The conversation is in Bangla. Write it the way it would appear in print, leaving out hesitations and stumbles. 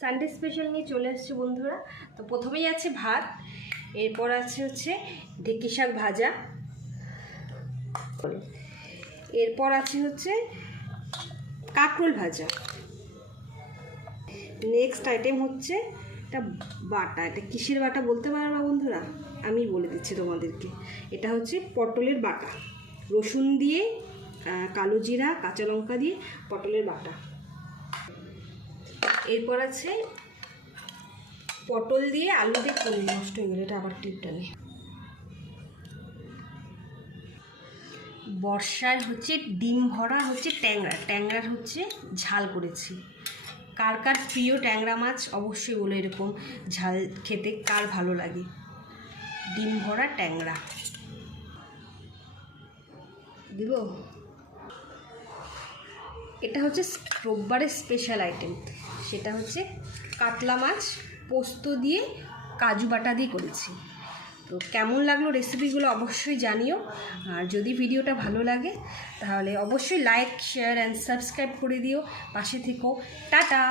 সানডে স্পেশাল নিয়ে চলে আসছে বন্ধুরা। তো প্রথমেই আছে ভাত, এরপর আছে হচ্ছে ঢেঁকি শাক ভাজা, এরপর আছে হচ্ছে কাঁকরোল ভাজা, নেক্সট আইটেম হচ্ছে এটা বাটা। এটা কিসের বাটা বলতে পারো না বন্ধুরা, আমি বলে দিচ্ছি তোমাদেরকে। এটা হচ্ছে পটলের বাটা, রসুন দিয়ে কালো জিরা কাঁচা লঙ্কা দিয়ে পটলের বাটা। এরপর আছে পটল দিয়ে আলু দিয়ে পনির, নষ্ট হয়ে গেলে এটা আবার টিপটা নেই। বর্ষার হচ্ছে ডিম ভরা হচ্ছে ট্যাংরার হচ্ছে ঝাল করেছি। কার কার প্রিয় ট্যাংরা মাছ অবশ্যই বলো, এরকম ঝাল খেতে কার ভালো লাগে। ডিম ভরা ট্যাংরা দিব। এটা হচ্ছে রোববারের স্পেশাল আইটেম, সেটা হচ্ছে কাতলা মাছ পোস্ত দিয়ে কাজু বাটা দিয়ে করেছি। তো কেমন লাগলো রেসিপিগুলো অবশ্যই জানিও। আর যদি ভিডিওটা ভালো লাগে তাহলে অবশ্যই লাইক শেয়ার অ্যান্ড সাবস্ক্রাইব করে দিও, পাশে থেকো। টাটা।